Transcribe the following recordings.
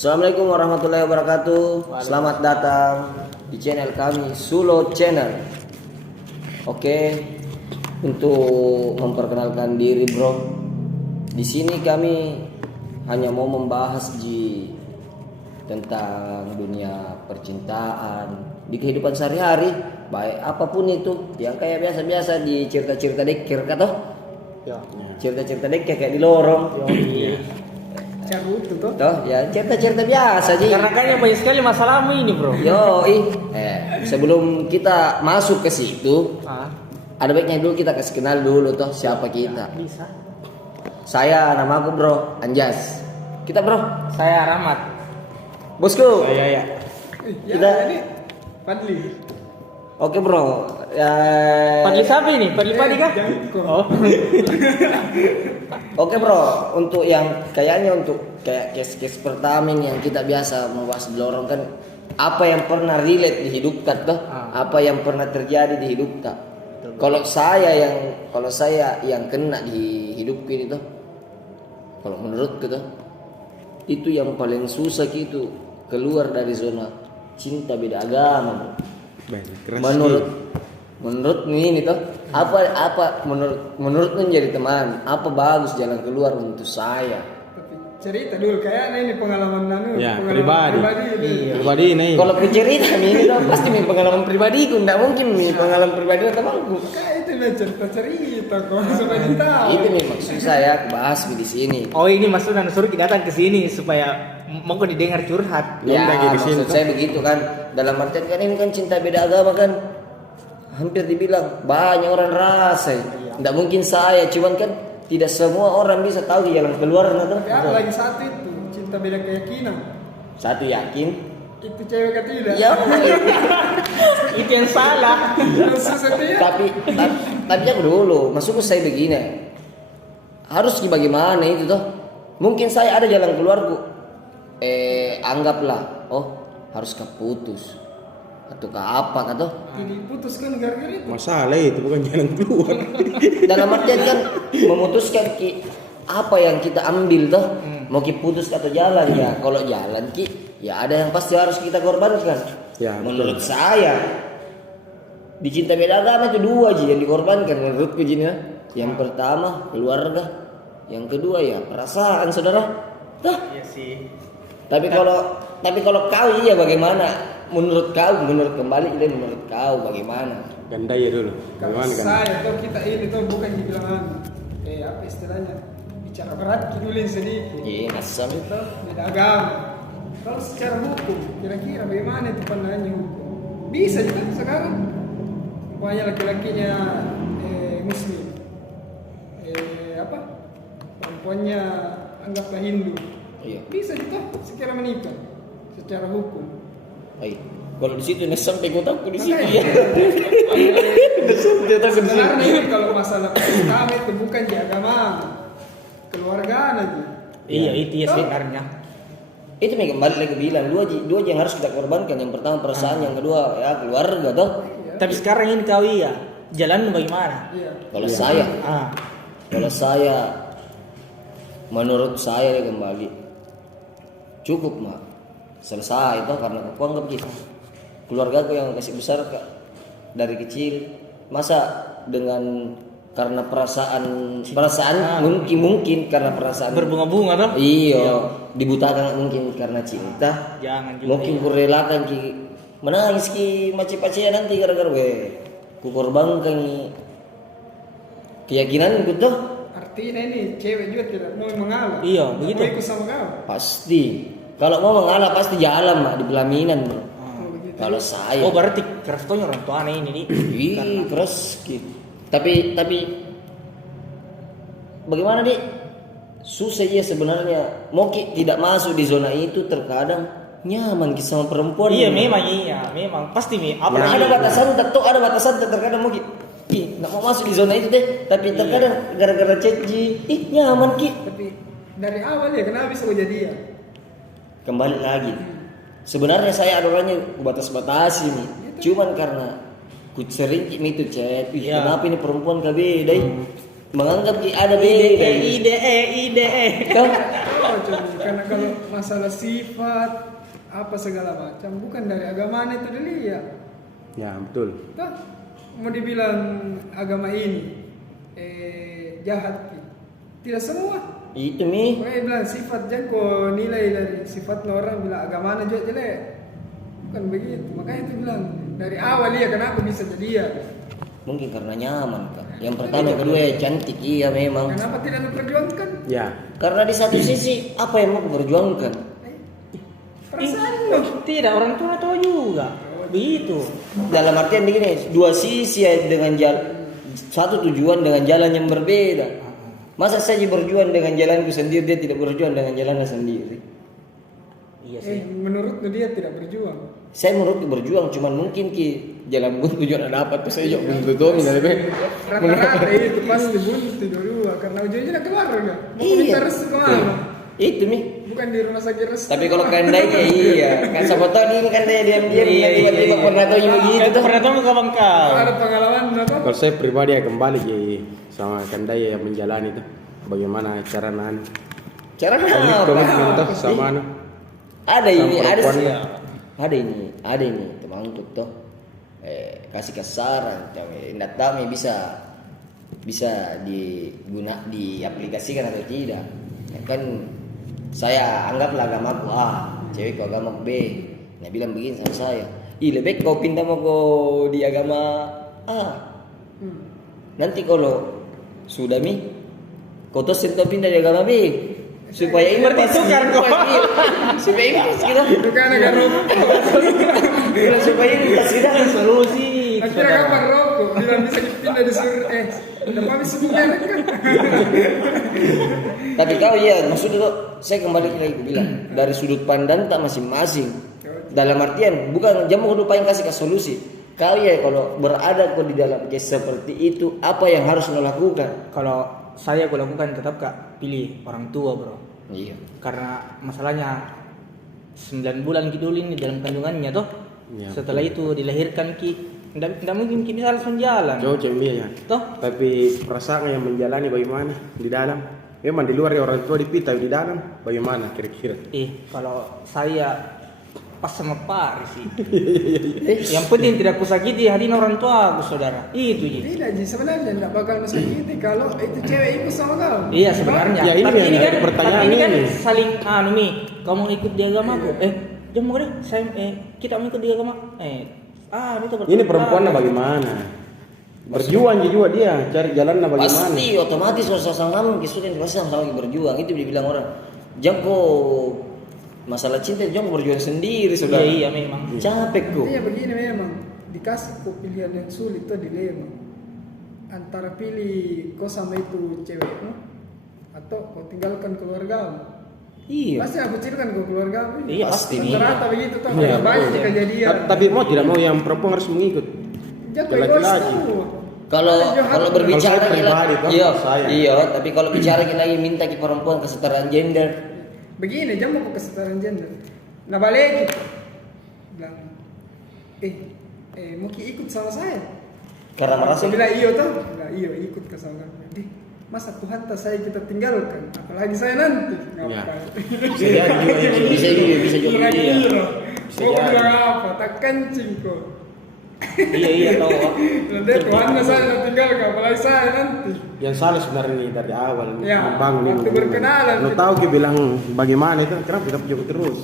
Assalamualaikum warahmatullahi wabarakatuh. Selamat datang di channel kami Sulo Channel. Oke, untuk memperkenalkan diri bro, di sini kami hanya mau membahas tentang dunia percintaan di kehidupan sehari-hari, baik apapun itu, yang kayak biasa-biasa di cerita-cerita dekker kata, cerita-cerita dekker kayak di lorong. Cabut tuh. Toh, ya cerita-cerita biasa aja. Karena kayaknya banyak sekali masalahmu ini, bro. Sebelum kita masuk ke situ, ada baiknya dulu kita kasih kenal dulu toh siapa kita. Bisa. Saya nama aku bro Anjas. Kita bro. Saya Rahmat. Bosku. Iya. Kita ini Padli. Oke bro. Padli siapa ini? Padli Padi kah? Oh. Oke bro, untuk yang kayaknya untuk kayak case pertama ini yang kita biasa membahas di lorong kan, apa yang pernah relate di hidup kita tuh, apa yang pernah terjadi di hidup kita. Kalau saya yang kena di hidup ini tuh, kalau menurut kita itu yang paling susah gitu keluar dari zona cinta beda agama. Menurut ini tuh apa menurut menjadi teman apa bagus jalan keluar untuk saya. Cerita dulu kayaknya ini pengalaman Pribadi ini. Kalau cerita ini tuh pasti pengalaman pribadiku, enggak mungkin pengalaman pribadi temanku. Kayak itu lah cerita kok supaya tahu. Itu nih maksud saya bahas di sini. Oh, ini maksudnya suruh datang ke sini supaya mau didengar curhat. Ya, maksud saya begitu kan. Dalam artian kan ini kan cinta beda agama kan. Hampir dibilang banyak orang rasa. Tidak mungkin saya, cuman kan tidak semua orang bisa tahu jalan keluar. Tapi ada lagi satu itu cinta beda keyakinan. Satu yakin. Itu cewek kan tidak. Ya, Itu yang salah. tapi aku dulu, maksudku saya begini. Harus bagaimana itu toh? Mungkin saya ada jalan keluarku. Anggaplah, harus keputus. Atau ke apa kata? Diputuskan gara-gara itu. Masalah itu bukan jalan keluar. Dalam artian kan memutuskan apa yang kita ambil toh, mau putus atau jalan ya. Kalau jalan ya ada yang pasti harus kita korbankan. Ya, menurut saya di cinta beda agama itu dua yang dikorbankan menurutku Jin. Yang pertama keluarga, yang kedua ya perasaan saudara. Toh. Iya sih. Tapi kalau kau iya bagaimana? Menurut kembali menurut kau bagaimana? Ganda ya dulu. Kalau Bagaimana saya kita ini bukan dibilang apa istilahnya bicara berat dulu sedikit. Iya, asam. Itu beda agama. Kalau secara hukum kira-kira bagaimana itu pandangannya hukum? Bisa juga sekarang. Pokoknya laki-lakinya Muslim, perempuannya anggaplah Hindu. Iya. Bisa juga secara menikah secara hukum. Kalau di situ sampai gue takut di situ ya. Sebenarnya ini kalau masalah kami itu bukan di agama, keluarga aja. Iya, itu ya sebenarnya. Itu nih kembali lagi bilang dua yang harus kita korbankan. Yang pertama perasaan, yang kedua ya keluarga toh. Tapi sekarang ini kau jalan bagaimana? Iya. Kalau saya menurut saya kembali cukup mah. Selesai itu karena aku anggap gitu. Keluarga aku yang kasih besar dari kecil, masa dengan karena perasaan mungkin karena perasaan berbunga-bunga toh? Iya, dibutakan mungkin karena cinta. Jangan juga. Mungkin kurelakan menangis maci-macian nanti gara-gara ku korbankan keyakinan gitu. Artinya ini cewek juga tidak mau mengalah. Iya, Mau begitu. ikut sama kau. Pasti. Kalau mau mengalah pasti jalan mak di pelaminan bro. Kalau saya. Oh, berarti keras tuh orang tua aneh ini nih. Ih, keras gitu. Tapi bagaimana dik? Susah ya sebenarnya. Mau tidak masuk di zona itu terkadang nyaman sama perempuan. Iya, memang pasti Ada batasan terkadang mau nggak mau masuk di zona itu deh. Tapi terkadang gara-gara chat nyaman Tapi dari awal ya kenapa bisa kejadian? Kembali lagi. Sebenarnya saya ada orangnya batas-batasi nih. Cuman karena ku sering itu chat. Kenapa ini perempuan beda? Menganggap ada beda. Ide. Karena kalau masalah sifat apa segala macam bukan dari agama itu dilihat. Ya betul. Toh, mau dibilang agama ini jahat, tidak semua. Itu mi. Makanya bilang sifat jangan nilai dari sifat orang bilang agama juga jelek. Bukan begitu. Makanya itu bilang dari awal ya kenapa bisa jadi ya? Mungkin karena nyaman kan. Yang pertama, yang kedua ya cantik, iya memang. Kenapa tidak diperjuangkan? Ya. Karena di satu sisi apa yang mau perjuangkan? Perasaan Tidak, orang tua tahu juga. Begitu. Dalam artian begini, dua sisi ya dengan satu tujuan dengan jalan yang berbeda. Masa saya berjuang dengan jalanku sendiri, dia tidak berjuang dengan jalannya sendiri. Iya sih. menurut dia tidak berjuang. Saya menurutku berjuang, cuman mungkin jalan pun tujuan ada apa tuh saya juga belum tutup dari Rata-rata itu pasti buntu dua karena ujungnya keluarga. Mau Iya. minta restu kemana? Itu mi. Bukan di rumah sakit restu. Tapi kalau kandainya iya, kan siapa tahu ini kan dia diam-diam tiba-tiba pernah tahu begitu tuh. Pernah tahu kawan kau. Ada pengalaman apa? Kalau saya pribadi ya kembali sama Kandai yang menjalani itu bagaimana cara Cara apa? komitmen tuh sama Ada ini, Sama ada perempuan. ada ini teman untuk toh kasih saran, tidak tahu bisa diaplikasikan atau tidak. Ya kan saya anggaplah agamaku A, cewekku agamaku B. Dia bilang begini sama saya, lebih kau pindah mau kau di agama A. Nanti kalau sudah kau terus pindah di agama B. Supaya ini Bertukar kok. Supaya ini kita Bukan agak rokok. supaya ini kita Solusi. Akhirnya kapan rokok? Bilang bisa dipindah di sur Kenapa bisa pindah kan? Tapi kau ya maksudnya tuh saya kembali lagi bilang dari sudut pandang tak masing-masing. Dalam artian bukan jamu kudu paling kasih ke solusi. Kau ya kalau berada kau di dalam case seperti itu apa yang harus lo lakukan? Kalau saya lakukan tetap kak pilih orang tua bro. Iya. Karena masalahnya 9 bulan dulu ini dalam kandungannya toh. Iya. Setelah itu dilahirkan tidak mungkin bisa langsung jalan. Jauh cemia ya. Toh? Tapi perasaan yang menjalani bagaimana di dalam? Memang di luar ya orang tua dipita di dalam bagaimana kira-kira? Kalau saya pas sama Pak sih. Yang penting tidak kusakiti hati orang tua aku saudara. Itu ji. Tidak Ji, sebenarnya tidak bakal mesakiti kalau itu cewek ikut sama kau. Iya sebenarnya. Ya, ini tapi yang ini kan pertanyaan tapi ini kan ini. saling mi, kamu mau ikut di agamaku? Jangan mau deh, saya kita mau ikut di agama. Ini perempuannya bagaimana? Berjuang juga dia cari jalannya bagaimana? Pasti otomatis sama-sama kita pasti sama-sama berjuang. Itu dibilang orang. Jangan kok masalah cinta jangan berjuang sendiri saudara. Iya memang. Capek kok. Iya begini memang dikasih kau pilihan yang sulit itu dilema antara pilih kau sama itu cewekmu atau kau tinggalkan keluargamu. Iya. Pasti aku ceritakan kau keluargamu. Iya pasti. Rata-rata begitu tuh Iya, banyak betul. kejadian. Tapi mau tidak mau yang perempuan harus mengikut. Jatuh Laki-laki. Kalau berbicara Kalau saya pribadi, toh, iya, saya. iya, tapi kalau bicara lagi minta ke perempuan kesetaraan gender. Begini jangan mau kesetaraan gender. Nah balik bilang mau ikut sama saya. Karena merasa Saya bilang iyo tuh, bilang iyo ikut ke sana. Masa Tuhan tak saya kita tinggalkan, apalagi saya nanti. Ya. Ngapain? Bisa jadi juga ini. bisa juga Lagi iya. iya. Bisa Kau jadi. bilang apa? Tak kencing kok. Iya tahu. Nanti Tuhan saya tinggalkan, apalagi saya nanti. Yang salah sebenarnya nih dari awal Ya, membangun ini. waktu berkenalan. Lo tahu dia bilang bagaimana itu kenapa kita juga terus.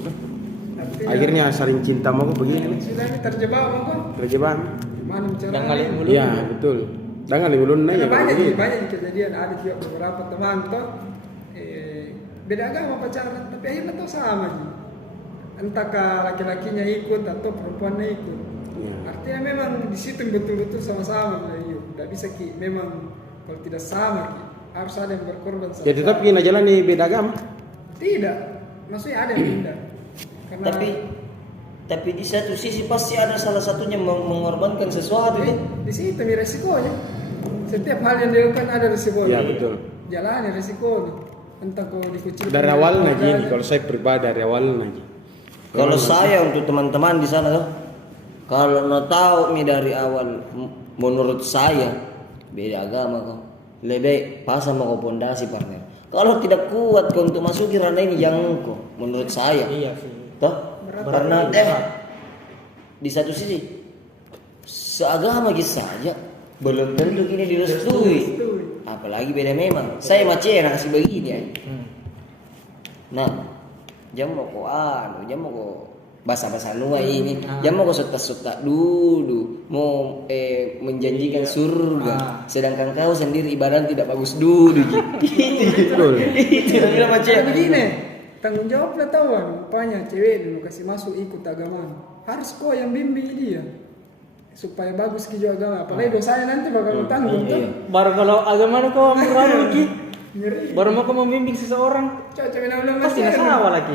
Nanti Akhirnya saling cinta mau begini. sudah ini terjebak kok. Terjebak. Gimana bicara? Dan kali mulu. Iya betul. Jangan lebih Ada aja. banyak kejadian, ada juga beberapa teman tuh beda agama pacaran, tapi akhirnya tuh sama sih. Entah laki-lakinya ikut atau perempuannya ikut. Iya. Artinya memang di situ betul-betul sama-sama bilang yuk. Tidak bisa ki, memang kalau tidak sama ki, harus ada yang berkorban. Ya tetap kita jalan di beda agama. Tidak, maksudnya ada yang pindah. Karena Tapi di satu sisi pasti ada salah satunya mengorbankan sesuatu ya. di situ nih resikonya. Setiap hal yang dilakukan ada resikonya. Iya betul. Jalani resikonya. Entah kau dikucilkan Dari awalnya gini, kalau saya pribadi dari awalnya. Kalau saya untuk teman-teman di sana tuh, kalau mau tahu nih dari awal, menurut saya beda agama kok, lebih pas sama kau pondasi partner. Kalau tidak kuat kau untuk masuki ranah ini jangan kau, menurut saya. Iya sih. Toh? Karena di satu sisi seagama gitu saja belum tentu ini direstui. Apalagi beda memang. Saya macam kasih begini ya. Nah, jam mau kau jam mau kau bahasa-bahasa luar ini, jam mau kau suka dulu mau menjanjikan surga, sedangkan kau sendiri ibadah tidak bagus dulu. Itu bilang macam begini. Tanggung jawabnya tawan, rupanya cewek dulu kasih masuk ikut agama. Harus kau yang bimbing dia supaya bagus ke agama. Apalagi dosanya nanti bakal tanggung tuh. Baru kalau agama kau ambil lagi, baru mau kau membimbing seseorang, pasti nasawa lagi.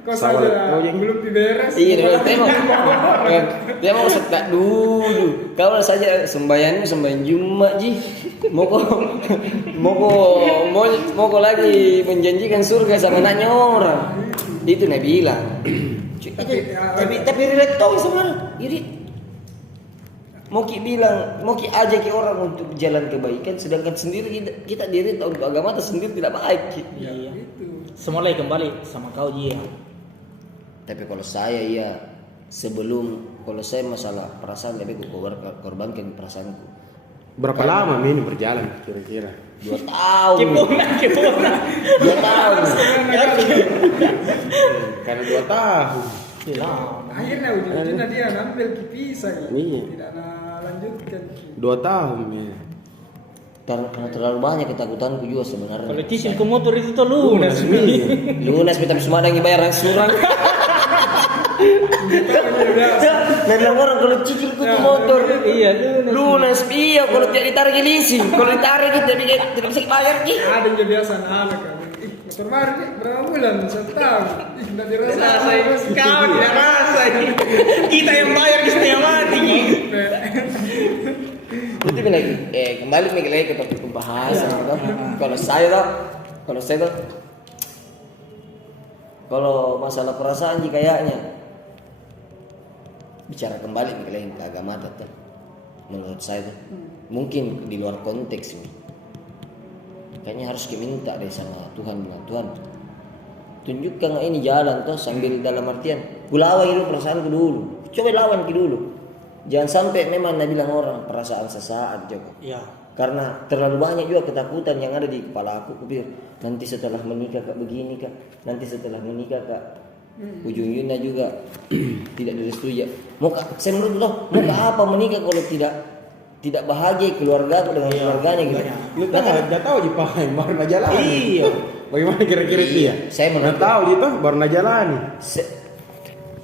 Kau saja belum diberes. Iya, dia mau setak dulu. Kau saja sembahyang Jumat ji. Mau lagi menjanjikan surga sama anaknya orang. Itu Nabi bilang. Tapi relate tahu sebenarnya. Jadi mau ajak orang untuk jalan kebaikan, sedangkan sendiri kita diri tahu agama itu sendiri tidak baik. Iya. Semula kembali sama kau dia. Tapi kalau saya kalau saya masalah perasaan lebih korbankan perasaanku. Berapa lama ini berjalan kira-kira? 2 tahun. Kipona. 2 tahun. Karena 2 tahun. Akhirnya ujung-ujungnya dia ngambil kisah ya. Iya. Tidak lanjutkan. 2 tahun ya. Karena terlalu banyak ketakutanku juga sebenarnya. Kalau cicil ke motor itu tuh lunas. Lunas tapi semua ada yang bayar surang. Nah bilang orang kalau cicil ke motor. Iya, lunas. Iya, kalau tidak ditarik leasing, kalau ditarik tidak bisa bayar ki. Ada yang biasa anak kan. Motor baru nih berapa bulan? 1 tahun. Tidak dirasain. Kau tidak rasa. Kita yang bayar kita yang mati. Itu kembali lagi ke topik pembahasan gitu. Kalau saya tuh kalau masalah perasaan kayaknya bicara kembali lagi ke agama tuh. Menurut saya tuh mungkin di luar konteks ini. Kayaknya harus minta deh sama Tuhan, Tuhan tunjukkan ini jalan tuh sambil dalam artian gulawa dulu perasaanku dulu, coba lawan dulu. Jangan sampai memang Nabi bilang orang perasaan sesaat Joko. Iya. Karena terlalu banyak juga ketakutan yang ada di kepala aku pikir nanti setelah menikah kak begini kak, nanti setelah menikah kak ujung-ujungnya juga tidak direstui ya. Saya menurut lo mau apa menikah kalau tidak bahagia keluarga dengan keluarganya gitu. Lu enggak tahu di pakai baru najalani. Iya. Bagaimana kira-kira dia? Saya menurut tahu gitu baru najalani.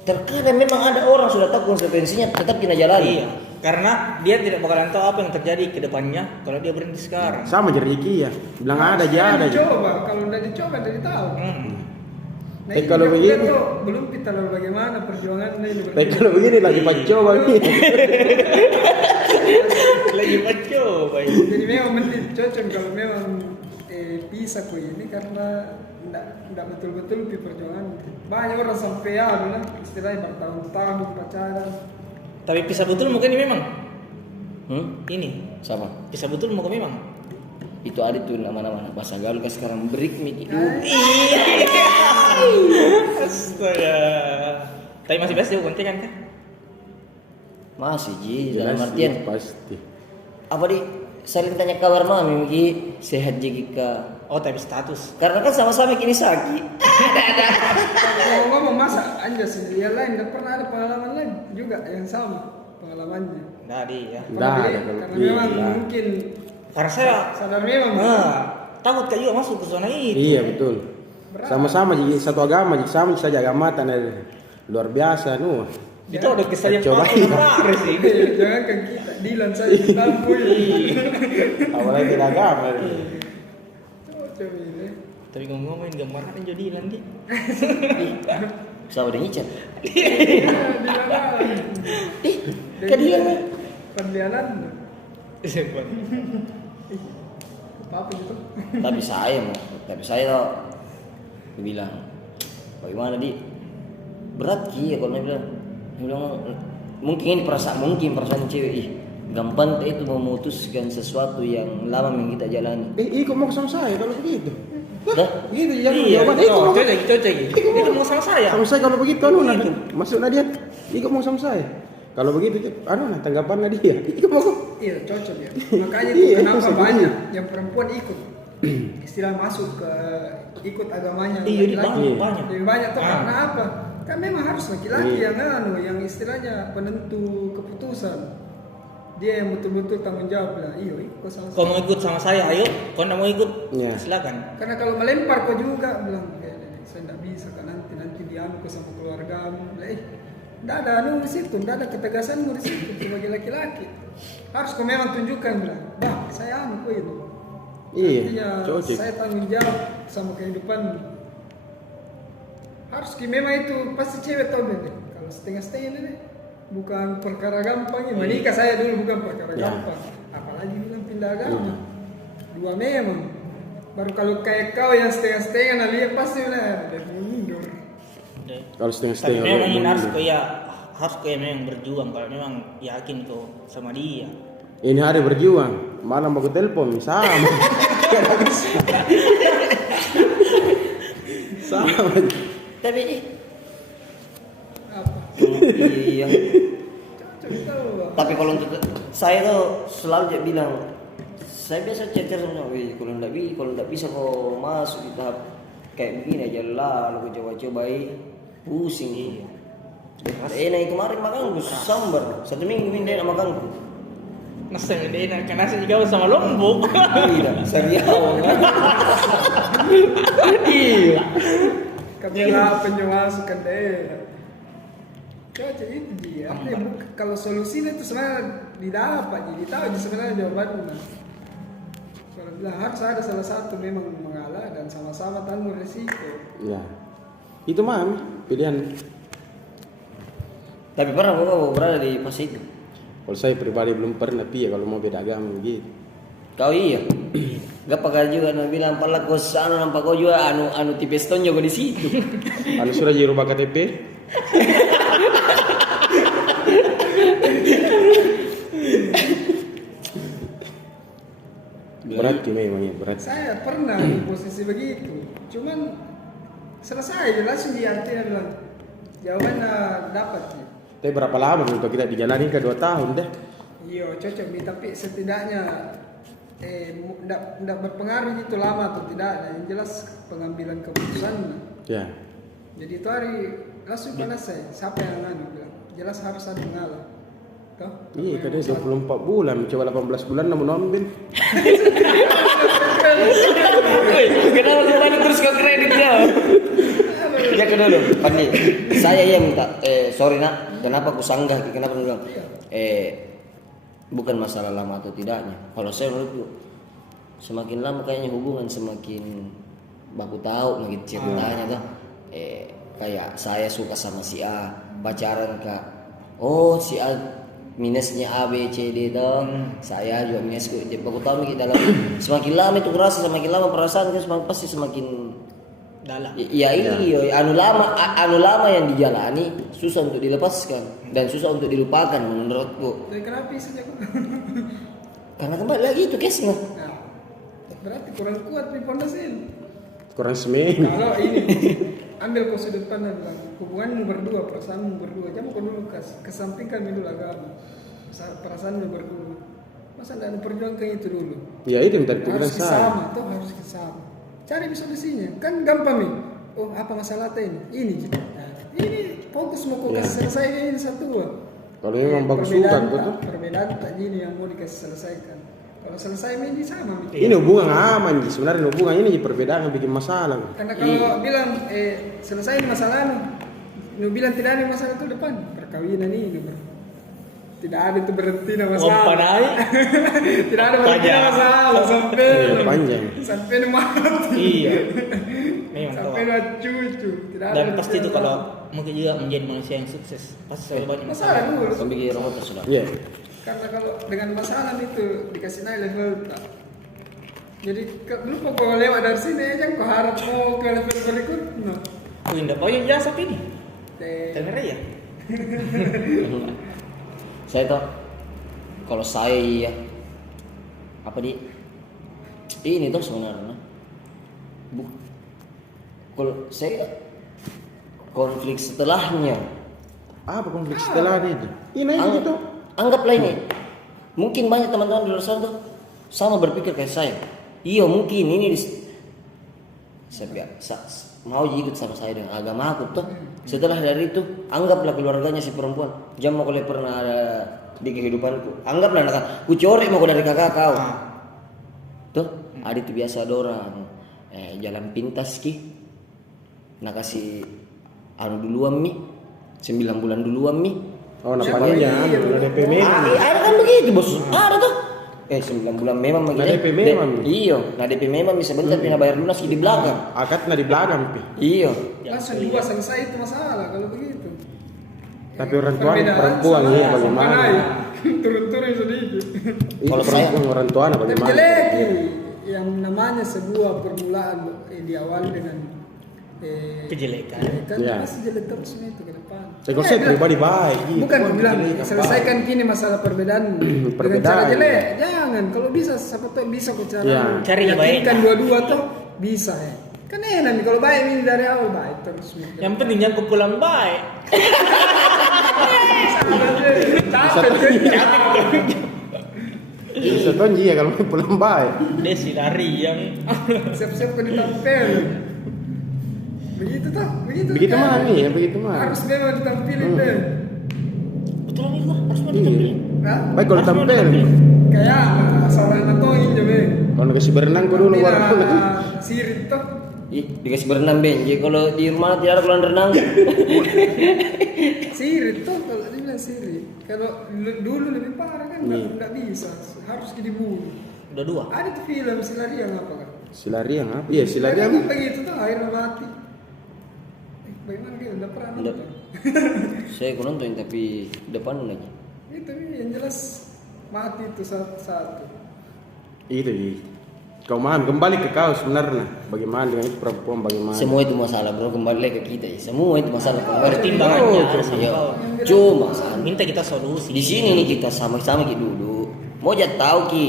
Terkadang memang ada orang sudah tahu konsekuensinya tetap kena jalani. Iya. Karena dia tidak bakalan tahu apa yang terjadi ke depannya kalau dia berhenti sekarang. Sama jeriki ya. Bilang ada aja. Coba kalau udah dicoba dari tahu. Nah, kalau begini belum kita lalu bagaimana perjuangannya ini. Tapi kalau begini lagi coba nih. Lagi coba. Jadi memang mending cocok kalau memang bisa kok ini karena tidak betul-betul di perjuangan. Banyak orang sampai istilahnya bertahun-tahun pacaran. Tapi pisah betul mungkin ini memang. Ini Sama. pisah betul mungkin memang. Itu ada tuh nama-nama bahasa gaul kan sekarang break nih. Astaga. Tapi masih biasa konten kan? Masih ji dalam artian pasti. apa di saling tanya kabar mami Miki sehat jika. Oh tapi status. Karena kan sama-sama kini sakit. Ngomong masa aja sih yang lain nggak pernah ada pengalaman lain juga yang sama pengalamannya. Nggak ada ya. Nggak ada Karena kalau memang iya. mungkin Karena saya sadar memang takut kayak juga masuk ke zona itu. Iya betul. Sama-sama jadi satu agama, jadi sama saja agama luar biasa nu. Itu ada kisah yang Coba paling menarik sih. jangan kan kita Dilan saja tampui. Awalnya tidak agama. Coba ini. Tapi ngomongin gambaran jadi nanti. Sama dengan Ican. Dilan. Kadilan nih. Pembiaran. Siapa? Apa gitu? Tapi saya bilang bagaimana di berat ki ya kalau dia bilang mungkin ini perasaan cewek gampang itu memutuskan sesuatu yang lama yang kita jalani. Ikut mau sama saya kalau begitu. Dah, Begitu jangan Iya, jawaban ikut mau. cocok. Itu mau sama saya. Sama saya kalau begitu anu nah. Masuklah dia. Ikut mau sama saya. Kalau begitu anu nah tanggapannya dia. Ikut mau. Iya cocok ya. Makanya itu Iya, kenapa itu banyak yang perempuan ikut. Istilah masuk ke ikut agamanya Iya, laki-laki. banyak. Lebih banyak tuh Ah. karena apa? Kan memang harus laki-laki Iya. yang istilahnya penentu keputusan. Dia yang betul-betul tanggung jawab lah. Iya, ikut sama Kau mau ikut sama saya, ayo. Kau tidak mau ikut, Iya. silakan. Karena kalau melempar kau juga bilang, saya tidak bisa kan nanti dianu ke sama keluargamu. Lah, tidak ada anu di situ, tidak ada ketegasanmu di situ sebagai laki-laki. Harus kau memang tunjukkan bilang, bah saya anu kau itu. Iya. Artinya Cocok. saya tanggung jawab sama kehidupanmu. Harus memang itu pasti cewek tahu deh. Kalau setengah-setengah ini bukan perkara gampang. Menikah saya dulu bukan perkara Ya. gampang. Apalagi bilang pindah agama. Dua memang. Baru kalau kayak kau yang setengah-setengah nah lihat pasti lah dia mundur. Kalau Tapi setengah-setengah memang ini mundur. harus kau yang memang berjuang kalau memang yakin kau sama dia. Ini hari berjuang, malam aku telepon sama. Tidak bisa. Sama. Tapi Apa? iya. Cocok tahu. Tapi kalau untuk saya tuh selalu dia bilang, saya biasa cecer sama, wih kalau nggak bisa kau masuk di tahap kayak begini aja lah, lu coba-coba pusing. Nah kemarin makan gue sambar 1 minggu pindah makan gue. Nasi ini enak, karena nasi juga sama lombok. Tidak, seriau kan? Iya. Kamera penyemasukan daerah. Cocok itu dia. Artinya kalau solusinya itu sebenarnya didapat, jadi tahu di sebenarnya jawabannya. Kalau bilang harus ada salah satu memang mengalah dan sama-sama tanggung resiko. Ya. Itu mah pilihan. Tapi pernah gue berada di fase itu. Kalau saya pribadi belum pernah ya kalau mau beda agama begitu. Kau iya. Gak pakai juga nak bilang pala kau sana nampak kau juga anu tipis tonyo kau di situ. Anu sudah jadi rubah KTP. Berat memang ya berat. Saya pernah di posisi begitu. Cuman selesai langsung diartikan bilang jawabannya dapat. Tapi berapa lama untuk kita dijalani ke 2 tahun deh. Iya cocok nih, tapi setidaknya tidak berpengaruh itu lama atau tidak. Yang jelas pengambilan keputusan. Ya. Jadi itu hari langsung selesai. Siapa yang bilang jelas harus ada mengalah. Toh? Iya, tadi 24 bulan, coba 18 bulan namun ambil. Kenapa lu balik terus ke kreditnya? Ya ke dulu, Pandi. Saya yang minta, sorry nak, kenapa aku sanggah? Kenapa lu bilang? Bukan masalah lama atau tidaknya. Kalau saya menurutku, semakin lama kayaknya hubungan semakin baku tahu, makin ceritanya tuh. Kayak saya suka sama si A, pacaran kak. Oh si A minusnya A B C D tuh, saya juga minus. Baku tahu nih dalam. Semakin lama itu kerasa, semakin lama perasaan kan pasti semakin Dalam. iya, anu lama yang dijalani susah untuk dilepaskan dan susah untuk dilupakan menurutku. Dari kenapa saja kok? Karena kembali lagi itu case-nya. Nah, berarti kurang kuat nih pondasin. Kurang seminggu. Kalau ini ambil ke sudut pandang bilang hubunganmu berdua, perasaanmu berdua, jangan kau dulu kesampingkan dulu agama, perasaanmu berdua. Masa tidak perjuangkan itu dulu? Ya itu yang tadi itu bilang Harus saya. sama, toh harus sama. Cari solusinya, kan gampang nih. Oh apa masalah ini? Gitu. Nah, ini fokus mau kau kasih selesaikan ini satu. Kalau memang bagus suka tuh. Perbedaan tak ini yang mau dikasih selesaikan. Kalau selesai ini sama. Ini hubungan aman sih. Sebenarnya hubungan ini perbedaan yang bikin masalah. Karena kalau bilang selesai masalah nu bilang tidak ada masalah itu depan perkawinan ini bro. Tidak ada itu berhenti masalah. Tidak ada berhenti masalah sampai mati. Iya. Memang Sampai cucu. Tidak ada. Dan pasti itu kalau mungkin juga menjadi manusia yang sukses pasti selalu banyak masalah dulu. Kau bikin robot sudah. Iya. Karena kalau dengan masalah itu dikasih naik level tak. Jadi lu kok lewat dari sini aja kau harap mau ke level berikutnya. Oh indah banyak jasa ini. Kamera ya. Saya tuh Kalau saya iya. Apa di? Ini tuh sebenarnya. Kalau saya konflik setelahnya. Apa konflik setelah itu? Ini gitu. Anggaplah ini. Mungkin banyak teman-teman di luar sana tuh sama berpikir kayak saya. Iya mungkin ini mau ikut sama saya dengan agama aku tuh. Setelah dari itu anggaplah keluarganya si perempuan. Jangan mau kalian pernah ada di kehidupanku. Anggaplah anak ku corek mau dari kakak kau. Tuh ada itu biasa ada orang jalan pintas ki. Nah kasih duluan mi 9 bulan duluan mi. Oh nampaknya udah DP memang. Ada kan begitu bos. Ada tuh. 9 bulan memang begitu. Nah DP memang. Iya, nah DP memang bisa bentar pindah bayar lunas di belakang. Akadnya di belakang pi. Iya. Langsung dua selesai itu masalah kalau begitu. Tapi orang tua perempuan ya bagaimana? Turun-turun sedikit. Kalau saya orang tua Tapi bagaimana? jelek ini. Yang namanya sebuah permulaan diawali dengan Kejelekan. kan Ya. masih jelek terus itu ke depan. Kalau saya pribadi baik. Bukan bilang selesaikan kini masalah perbedaan dengan Perbedaan. cara jelek. Jangan kalau bisa siapa tahu bisa kok cara Ya. Cari yang baik. yakinkan dua-dua tuh bisa ya. Kan enak nih kalau baik ini dari awal baik terus. Yang penting jangan pulang baik. Bisa tuh ya kalau pulang baik. Desi lari yang Siap-siap ke ditampil. Begitu tuh, begitu. Begitu kan? mah nih ya begitu mah. Harus memang ditampilin deh. betul nih gua harus ditampilin. Hah? Baik kalau tampil. Kayak seorang natoin juga. Kalau kasih berenang kau dulu baru pun. Sirit tuh. dikasih berenang Ben. Jadi kalau di rumah tidak ada kolam renang. Sirit tuh kalau dibilang sirit. Kalau dulu lebih parah kan nggak bisa. Harus dibunuh. Udah 2. Ada tuh film Silariang apa kan? Silariang apa? Iya silariang. Silariang begitu tuh akhirnya mati. Bagaimana gitu? Udah pernah Udah. nonton? Saya nonton tapi depan lagi. Itu yang jelas mati itu satu. Itu iya. Kau paham kembali ke kau sebenarnya. Bagaimana dengan itu perempuan bagaimana? Semua itu masalah bro, kembali lagi ke kita ya. Semua itu masalah kembali. Pertimbangannya ada sama Iya. kau. Cuma Minta kita solusi. di sini nih kita sama-sama ki dulu. Mau jadi tahu ki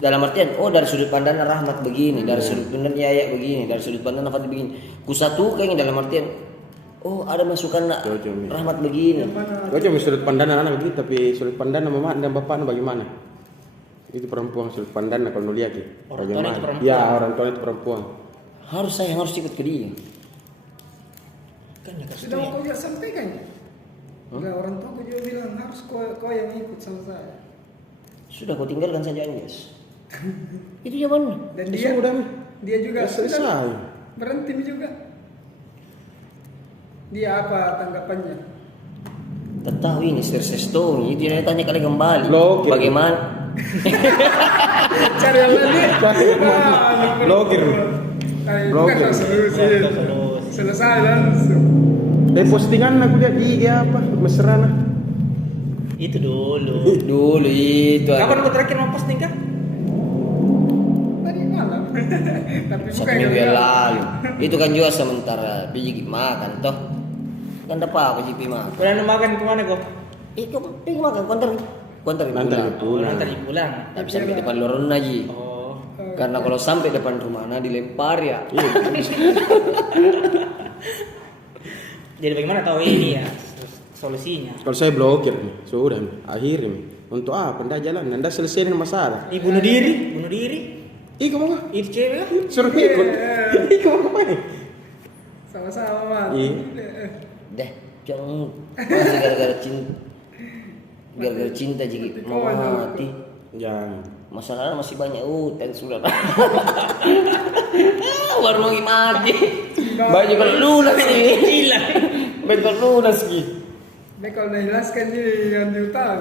dalam artian dari sudut pandang Rahmat begini, dari sudut pandang Yaya begini, dari sudut pandang Fatih begini. Kusatukan dalam artian ada masukan Rahmat begini. Kau cuma sudut pandang anak gitu, tapi sudut pandang mama dan bapak bagaimana? Itu perempuan sudut pandang kalau lihat ya. Orang tua itu perempuan. Ya orang tua itu perempuan. Harus saya harus ikut ke dia. Kan ya kasih Sudah kau juga sampaikan. Enggak, orang tua juga bilang harus kau yang ikut sama saya. Sudah kau tinggalkan saja Anjas. Itu zaman. Dan dia juga Selesai. sudah berhenti juga. Dia apa tanggapannya? Tak tahu ini Story itu dia tanya kali kembali. Blokir. Bagaimana? Cari yang lain. Blokir. Bukan solusi. Selesai langsung. Postingan aku lihat di IG apa mesra nah. Itu dulu. Dulu itu. Kapan kau terakhir mau posting kan? Tadi malam. Tapi 1 bukan minggu yang yang lalu. Itu kan juga sementara pergi makan toh. Kan dapat apa sih pergi makan? Udah makan kemana kau? Kau pergi makan konter Nanti pulang. Nanti pulang. Tapi sampai depan lorong aja. Oh. Karena kalau sampai depan rumah dilempar ya. Jadi bagaimana tahu ini ya solusinya? Kalau saya blokir nih, sudah nih, akhirnya nih. Untuk apa? Ndak jalan, ndak selesai masalah. Bunuh diri, bunuh diri. Iko mau nggak? Itu cewek kan? Suruh ikut. Iko mau main. sama-sama Mas. Iya. Deh, jangan masih gara-gara cinta. Gara-gara cinta jadi mau mati. Jangan. Masalahnya masih banyak utang sudah. Baru mau mati. Baju kalau lunas ini. Gila. Baju kalau lunas ki. Ini kalau dijelaskan yang diutang.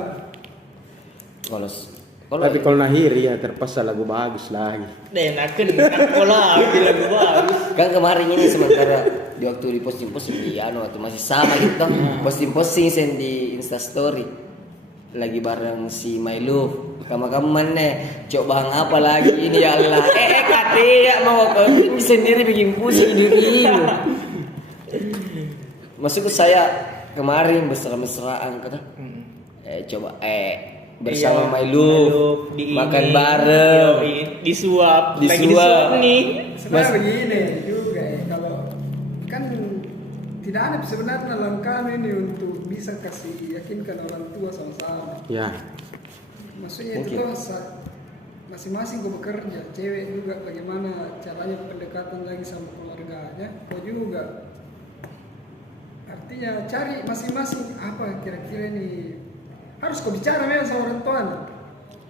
Tapi kalau nahiri ya terpaksa lagu bagus lagi. Deh, naken pola bilang bagus. Kan kemarin ini sementara di waktu di posting-posting di waktu masih sama gitu. Posting-posting sen di Instastory. Lagi bareng si My Love. Kamu mana? Coba apa lagi ini ya Allah. Kate ya mau ke ini sendiri bikin pusing diri. Maksudku saya kemarin mesra-mesraan kata. Coba bersama Iya, my love, di makan ini, bareng, yoi, disuap, lagi Disuap. disuap nih. Sebenarnya begini juga ya, kalau kan tidak ada sebenarnya langkah ini untuk bisa kasih yakinkan orang tua sama-sama. Ya. Maksudnya itu Mungkin. tuh masing-masing kau bekerja, cewek juga bagaimana caranya pendekatan lagi sama keluarganya, kau juga. Artinya cari masing-masing apa kira-kira ini harus kau bicara memang sama orang tua.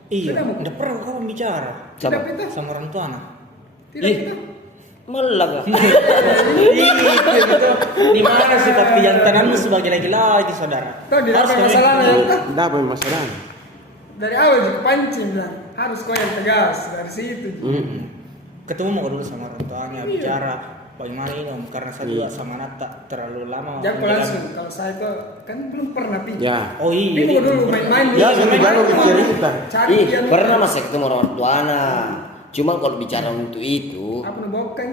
Iya, Tidak mau. udah pernah kamu bicara Tidak kita, sama orang tua nah? tidak Ih. kita. Malah gak? Itu. Di mana sifat kejantananmu sebagai laki-laki, saudara? Tahu di apa Harus kami- masalahnya ya? Kak? Tidak apa masalah. Dari awal juga pancing bilang harus kau yang tegas dari situ. Ketemu mau dulu sama orang tuanya, bicara bagaimana ini om, karena saya juga sama Nata terlalu lama. Jangan menjalani- langsung kalau saya tuh kan belum pernah pinjam. Ya. Oh iya. Bingung dulu main-main. Ya, dulu, sudah main-main jago dulu. cerita. Cari Ih, yang pernah mas saya ketemu orang tua nah. Cuma kalau bicara untuk itu, apa nih bukan?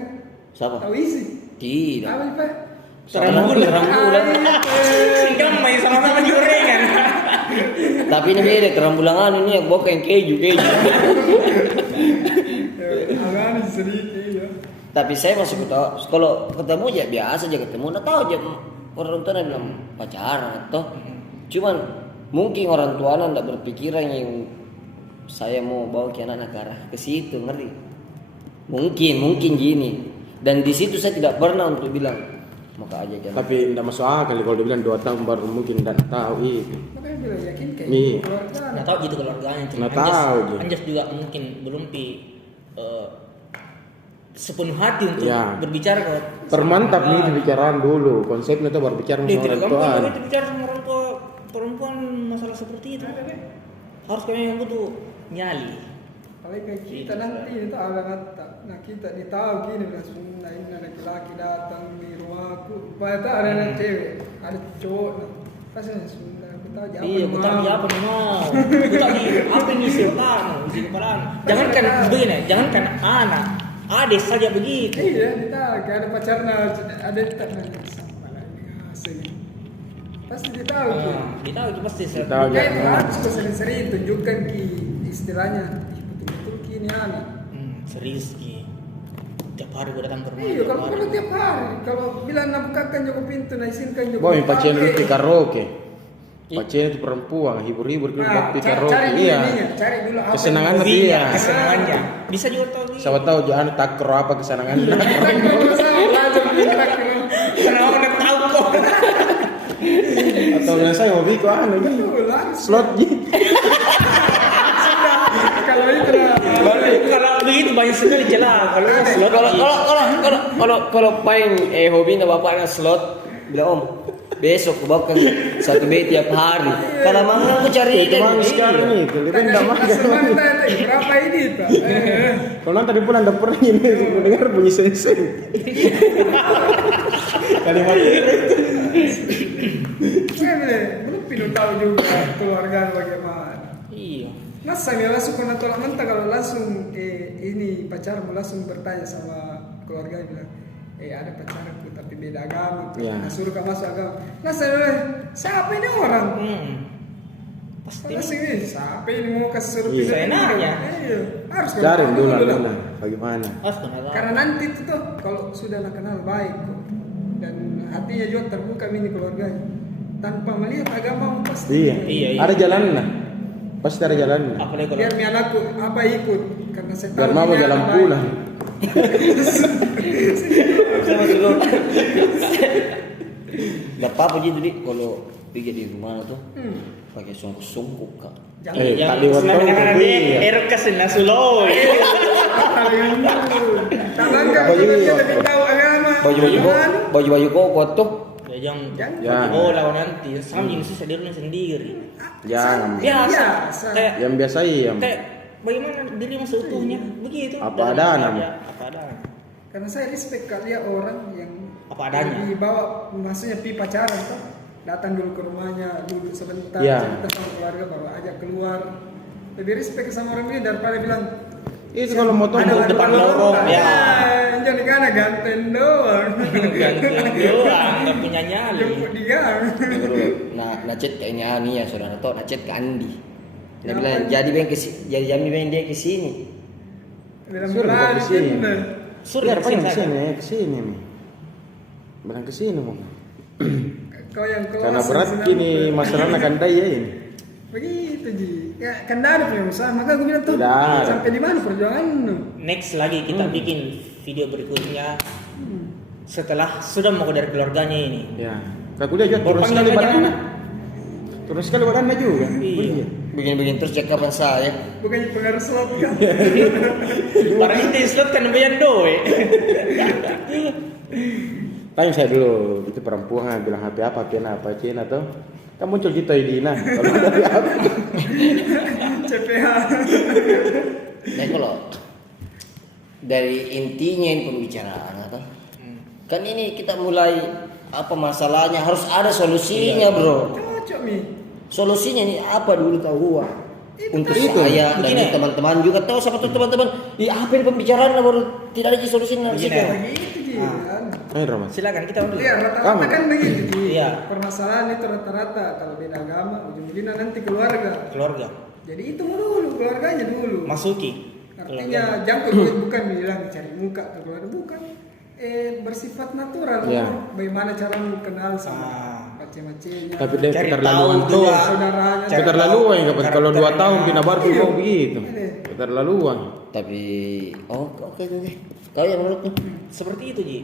siapa? Tahu isi. Tidak. Apa nih Pak? Terang bulan. Terang bulan. Sehingga main sama-sama di gorengan. Tapi ini beda terang bulangan ini yang bawa yang keju. Agak sedikit ya. Tapi saya masih tahu kalau ketemu ya biasa aja ketemu. Nggak tahu aja orang tua bilang pacaran atau cuman mungkin orang tua nggak berpikiran yang saya mau bawa ke anak ke arah ke situ, ngerti? Mungkin gini. Dan di situ saya tidak pernah untuk bilang maka aja jangan. Tapi tidak masuk akal kalau dia bilang 2 tahun baru mungkin tidak tahu itu. Makanya bilang yakin kayak Iya. gitu keluarga. Nggak tahu gitu keluarganya. Cuma Nggak tahu, Ji. Anjas juga mungkin belum sepenuh hati untuk Ya. berbicara kalau Permantap nih pembicaraan dulu. Konsepnya itu baru bicara Dia sama tidak orang tua. gampang itu bicara sama orang tua perempuan masalah seperti itu. Harus kami yang butuh nyali. Apalagi kayak kita nanti itu ada kata. Nah kita ditahu gini langsung nah ini laki-laki datang di rumahku. Padahal ada anak cewek, ada cowok. Nah, pasti langsung aku tahu apa Iya, yang aku mau. tahu dia apa yang mau. Aku tahu dia apa yang isi otakmu, isi kepalamu. Jangankan begini, jangankan anak, adik saja begitu. Iya, ditahu kayak ada pacarnya, ada tak nanya sama lagi asing. Pasti ditahu. Nah, dia tahu itu pasti saya. Tahu. Kayak itu harus kau sering-sering tunjukkan ki istilahnya. Ih, betul-betul kini anak. Serius Ki. Tiap hari gue datang ke rumah. Iya, kalau tiap hari, kalau bilang nabukakan joko pintu, nah izinkan joko. Boy, pacian dulu di karaoke. Pacian itu perempuan, hibur-hibur dulu Nah, di cari karaoke. dulu Iya. ininya, cari dulu apa. Kesenangan yang- dia. kesenangannya. Bisa juga tahu dia. Siapa tahu jangan takro apa kesenangan. Kita kalau sama belajar minta ke Karena orang tahu kok. Atau bilang saya hobi kok aneh gitu. betul langsung. Slot gitu. Kalau itu lah. Kalau begitu banyak sekali celah. Kalau slot Kalau paling hobinya bapaknya slot, bilang om besok aku bawa satu bet tiap hari. Kalau mangga aku cari Itu ikan. bang sekarang nih, dia kan enggak makan. Semanta itu berapa ini Pak? Kalau nanti tadi pulang udah pernah ini mendengar bunyi sensor. Kalimat itu. Saya bilang, belum pindah tahu juga keluarga bagaimana. Iya. Mas saya langsung kena tolak mentah kalau langsung ini pacarmu langsung bertanya sama keluarga bilang ada pacarku tapi beda agama, Ya. nah, suruh kamu masuk agama. Nah saya bilang siapa ini orang? Pasti. Langsung ini siapa ini mau kasih suruh Iya. pindah? Saya nanya. Iya, harus Cari tahu dulu lah. dulu bagaimana. Harus kenal. Karena nanti itu tuh kalau sudah lah kenal baik kok dan hatinya juga terbuka ini keluarganya tanpa melihat agama pasti. Iya. Iya. Ada jalan lah. Pasti ada jalan. Apalagi kalau Biar mi anakku apa ikut karena saya tahu Biar mama ini jalan anak pulang. Sama dulu. Gak apa-apa gitu di kalau pergi di rumah tuh pakai sungguh-sungguh kak. Jangan Tadi waktu senang-senang iya. dia erkas na suloy. tangan kan Baju kita iya. lebih tahu agama. Baju kok tuh. Ya jangan Jangan. bola nanti. Sama ini susah dirinya sendiri. Jangan. Biasa. Biasa. Kayak Yang biasa iya. kayak bagaimana dirimu seutuhnya begitu. Apa Dalam adanya. aja, apa adanya. Karena saya respect kalian orang yang Apa adanya. dibawa maksudnya pi pacaran tuh datang dulu ke rumahnya duduk sebentar Iya. cerita sama keluarga baru ajak keluar lebih respect sama orang ini daripada bilang Itu kalau motor ada depan lorong, ya. jadi kan ganteng doang Gantian doang, nggak punya nyali. jemput di gang Nah, nacet kayaknya Ani ya saudara tahu nacet ke Andi. Dia bilang jadi bang dia ke sini. Dalam Suruh bukan bulan di sini. bener. Suruh Biar ke paling sini, ke sini, ke sini nih. Bukan ke sini mau. Kau yang kelas Karena yang berat senang kini ber- masalah akan daya ini. Begitu Ji. Ya kan ada punya usaha, maka gue bilang tuh Tidak ada. sampai di mana perjuangan lu? Next lagi kita bikin video berikutnya setelah sudah mau dari keluarganya ini. Ya. Kak kuliah juga turun Panggil sekali aja badannya. anak. Turun sekali badannya juga. Iya. Begini terus cek kapan saya. Bukannya pengaruh slot kan? Para itu slot kan bayan doe. Tanya saya dulu, itu perempuan bilang HP apa, Kena apa, Cina tuh. Kan muncul gitu Idina. Kalau dari apa? CPH. Nah kalau dari intinya ini pembicaraan apa? Kan ini kita mulai apa masalahnya harus ada solusinya bro. Cocok Mi. Solusinya ini apa dulu tahu gua? Untuk itu. saya dan Begini. teman-teman juga tahu sama teman-teman. Apa ini pembicaraan baru tidak ada solusinya. Begini. Begitu Ji. kan? Ayo Roman. Silakan kita dulu. Iya rata-rata kan begitu Ji. Iya. Permasalahan itu rata-rata kalau beda agama ujung-ujungnya nanti keluarga. Keluarga. Jadi itu dulu keluarganya dulu. Masuki. Artinya jangan kau bukan bilang cari muka ke keluarga bukan. Bersifat natural. Iya. Bagaimana cara kenal Ah. sama macam-macamnya. Tapi dia Cari keterlaluan tahu tuh. juga. Saudaranya. Cari Keterlaluan ya, tahu kalau 2 tahun karakternya. pindah baru Iya. kau begitu. Iya. Keterlaluan. Tapi oke. Kau yang menurutmu? Seperti itu Ji.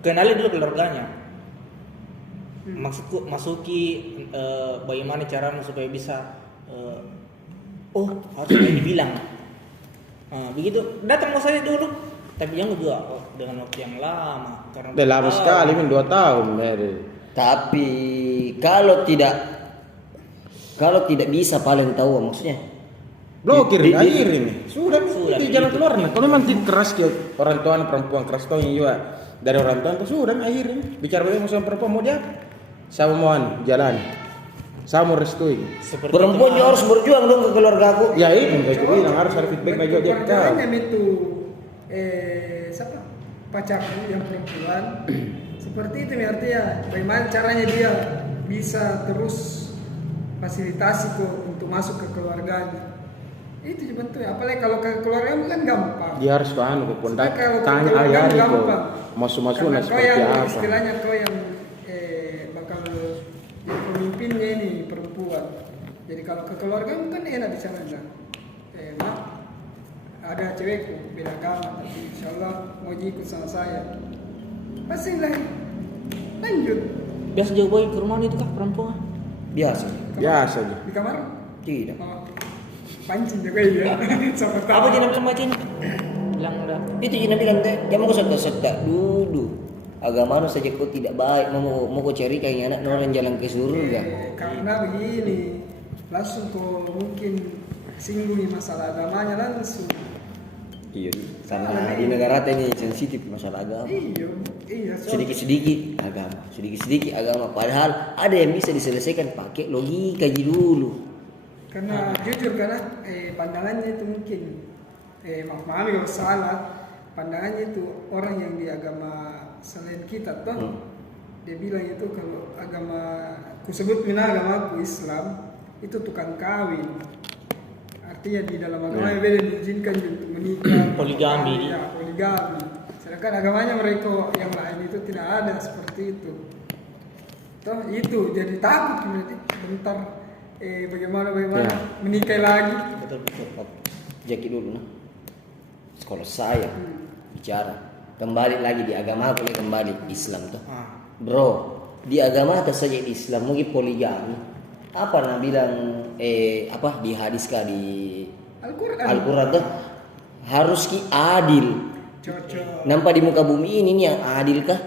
Kenali dulu keluarganya. Maksudku masuki bagaimana caramu supaya bisa harus kayak dibilang. Begitu datang mau saya dulu, tapi jangan juga dengan waktu yang lama karena Udah lama sekali, 2 tahun. Dari. Tapi kalau tidak bisa paling tahu maksudnya. Blokir, Di- akhir ini. Sudah, Sudah, itu jalan begitu. keluar nih. Kalau memang keras ke orang tua perempuan keras tuh juga dari orang tua itu sudah akhir ini. Bicara bagaimana sama perempuan mau dia sama mohon jalan. Saya mau restui. seperti Perempuan juga harus berjuang dong ke keluarga aku. Ya itu itu bilang harus ada feedback aja dia tahu. Keluarganya itu siapa pacarku yang perempuan seperti itu nih artinya bagaimana caranya dia bisa terus fasilitasi kok untuk masuk ke keluarganya itu juga tuh apalagi kalau ke keluarga kan gampang Dia harus ke anu ke pundak Supaya kalau tanya keluarga ayah itu gampang. masuk-masuk Karena nah kau seperti yang apa. istilahnya kau yang bakal jadi pemimpinnya ini perempuan jadi kalau ke keluarga kan enak bicara maaf ada cewekku beda agama tapi insyaallah mau ikut sama saya pasti lah lanjut biasa jauh boy ke rumah itu kah perempuan? Biasa. Biasa aja. di kamar Tidak. oh, pancing juga ya sama Apa dia bilang macam bilang udah Itu jadi bilang dia mau sedak dulu. Agama saja kau tidak baik mau kau cari kayak anak orang jalan ke surga. karena begini langsung kau mungkin singgungi masalah agamanya langsung Iya. Karena di negara kita ini sensitif masalah agama. iya Sedikit-sedikit agama. Padahal ada yang bisa diselesaikan pakai logika aja dulu. karena jujur karena pandangannya itu mungkin maaf kalau salah pandangannya itu orang yang di agama selain kita toh dia bilang itu kalau agama ku sebut agamaku Islam itu tukang kawin artinya di dalam agama beda diizinkan untuk menikah Poligami. ya poligami sedangkan agamanya mereka yang lain itu tidak ada seperti itu toh itu jadi takut berarti bentar bagaimana Ya. menikah lagi betul. Jaki dulu nah. Kalau saya bicara kembali lagi di agama aku kembali Islam tuh. Bro, di agama atas saja di Islam mungkin poligami. Apa nah bilang di hadis kah di Al-Qur'an tuh harus ki adil. cocok Nampak di muka bumi ini nih yang adil kah?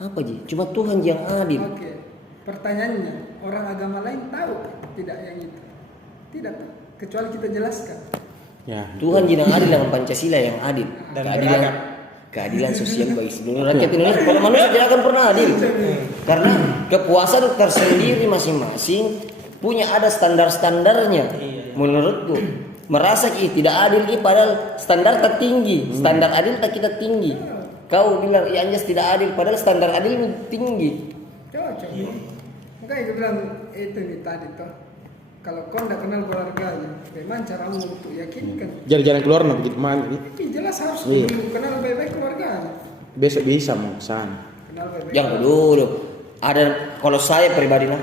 Apa ji? Cuma Tuhan yang adil. oke pertanyaannya orang agama lain tahu tidak yang itu tidak tahu kecuali kita jelaskan Ya. Tuhan yang adil dengan Pancasila yang adil. Dan Keadilan sosial bagi seluruh rakyat Indonesia. Kalau manusia tidak akan pernah adil. Karena kepuasan tersendiri masing-masing punya ada standar-standarnya. Menurutku merasa tidak adil padahal standar tertinggi, standar adil tak kita tinggi. Kau bilang Anjas tidak adil padahal standar adil tinggi. cocok makanya gue bilang itu nih tadi toh kalau kau tidak kenal keluarganya, bagaimana caramu untuk yakinkan? Jalan-jalan keluar nak begitu mana? Tapi jelas harus Iya. dulu kenal baik-baik keluarganya. Besok bisa mau kesana. Kenal baik-baik. Yang dulu ada, kalau saya pribadi nah,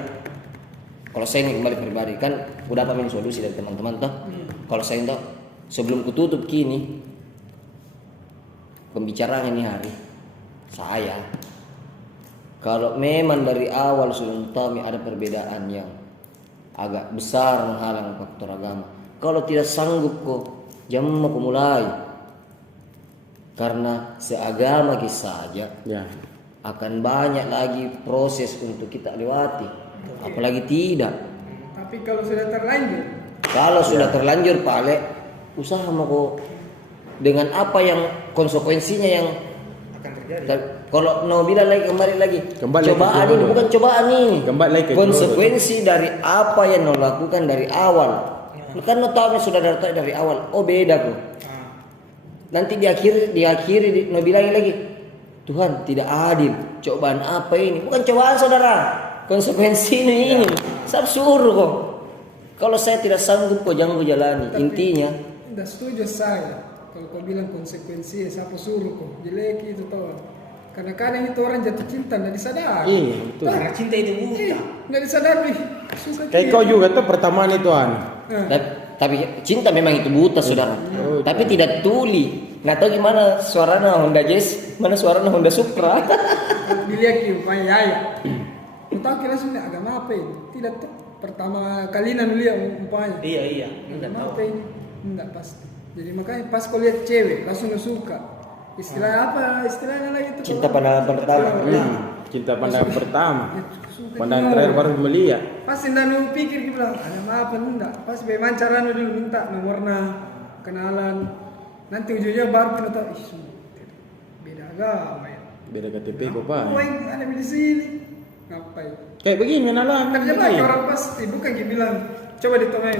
kalau saya ini kembali pribadi kan udah pamin solusi dari teman-teman toh. Kalau saya toh sebelum kututup kini pembicaraan ini hari saya, kalau memang dari awal sudah kami ada perbedaan yang agak besar menghalang faktor agama, kalau tidak sanggup kok jangan mau mulai, karena seagama kita saja Ya. akan banyak lagi proses untuk kita lewati, apalagi tidak. Tapi kalau sudah terlanjur, Kalau sudah terlanjur Pak Ale, usaha mau kok dengan apa yang konsekuensinya yang Akan terjadi. kalau no bilang lagi kembali lagi Kembali cobaan ke ini dulu. bukan cobaan ini, Kembali lagi ke konsekuensi dari apa yang no lakukan dari awal. Kan no tahu sudah dari awal, oh beda kok. Nanti diakhiri no bilang lagi Tuhan tidak adil, cobaan apa ini? Bukan cobaan saudara, konsekuensi ini. Saya suruh kok. Kalau saya tidak sanggup kok jangan kau jalani. Tapi- Intinya tidak setuju saya. Kalau kau bilang konsekuensi, siapa suruh kok? Jelek itu tuh. Karena kadang itu orang jatuh cinta, tidak disadari. Iya, betul. Karena cinta itu buta. Tidak disadari. Suka Kayak kau juga tuh pertama itu tapi cinta memang itu buta saudara. Tapi tidak tuli. Nggak tahu gimana suaranya Honda Jazz, mana suaranya Honda Supra. Dilihat upaya yaya. Kau tahu kira sebenarnya agama apa ini? Tidak tuh. Pertama kali nanti lihat umpanya. Iya. Enggak Agama tahu. apa ini? Tidak pasti. Jadi makanya pas kau lihat cewek langsung lo suka. Istilah apa? Istilahnya lagi itu. Cinta pandangan pertama. Cinta pandangan pertama. Suka Pandangan juga. terakhir baru melihat. Pasti ndak mau pikir gitu bilang, ada apa enggak? Pas bagaimana caranya dulu minta nomornya, kenalan. Nanti ujungnya baru kita tahu, ih sungguh, beda agama ya. Beda KTP kok Pak. Oh, yang ada di sini. Ngapain? Kayak begini kenalan. Kerja lagi orang pasti, bukan dia bilang, coba ditemui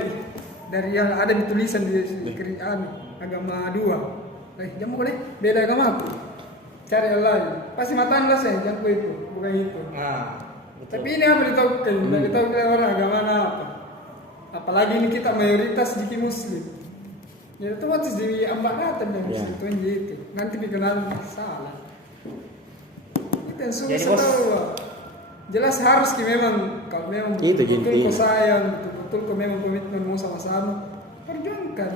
dari yang ada di tulisan di kerjaan agama 2. Jangan boleh, beda agama aku. Cari yang lain. Pasti mataan lah saya, jangan itu, bukan itu. Nah, betul. Tapi ini apa ditahu kan? Ditahu kan orang agama apa? Apalagi ini kita mayoritas di Muslim. Ya itu waktu di ambakatan dan Ya. itu yang gitu. Nanti dikenal salah. Itu yang Jadi, susah Bos. tahu. Pak. Jelas harus ki memang kalau memang Itu betul intinya. kau sayang, betul kau memang komitmen mau sama-sama, perjuangkan.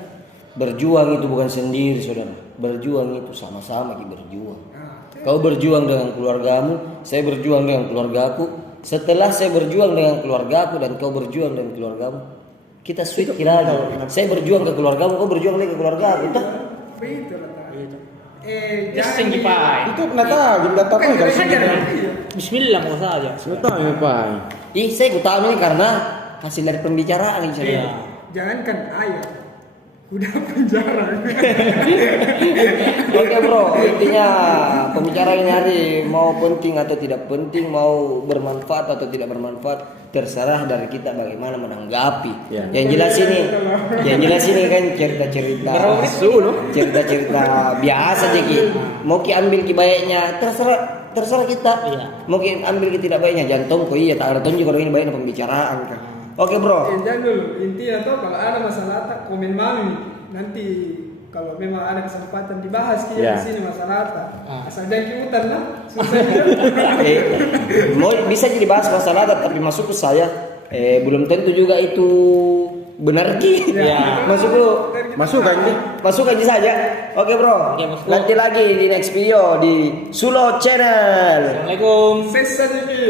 Berjuang itu bukan sendiri saudara. Berjuang itu sama-sama kita berjuang. Nah, Kau berjuang dengan keluargamu, saya berjuang dengan keluargaku. Setelah saya berjuang dengan keluargaku dan kau berjuang dengan keluargamu, kita sweet lagi. Saya berjuang ke keluargamu, kau berjuang lagi ke keluargaku. Toh? begitu lah. Pak. Yes, tinggi Pak. Itu kenapa? Gimana tahu Bukan dari dari sini? saja. Bismillah mau saja. Sudah tahu ya Pak. Ih, saya tahu ini karena hasil dari pembicaraan ini saudara. Iya. Jangankan ayah, udah penjara. Oke bro, intinya pembicaraan ini hari mau penting atau tidak penting, mau bermanfaat atau tidak bermanfaat, terserah dari kita bagaimana menanggapi. Ya. Yang jelas ini kan cerita-cerita cerita-cerita biasa aja Ki. Mau ki ambil ki baiknya, terserah kita. Iya. Mau ki ambil ki tidak baiknya, jantung kok iya tak ada tunjuk kalau ini baiknya pembicaraan kan. Oke bro. Jangan dulu, intinya tuh kalau ada masalah tak komen mami nanti kalau memang ada kesempatan dibahas kita Ya. di sini masalah tak. Asal jangan kiutan lah, susah. Mau bisa jadi bahas masalah tapi masuk ke saya belum tentu juga itu benar Ki. Ya. Masuk kan ini? Masuk aja saja. Oke bro. Oke, Bosku. Nanti lagi di next video di Sulo Channel. Assalamualaikum. Sesa jadi.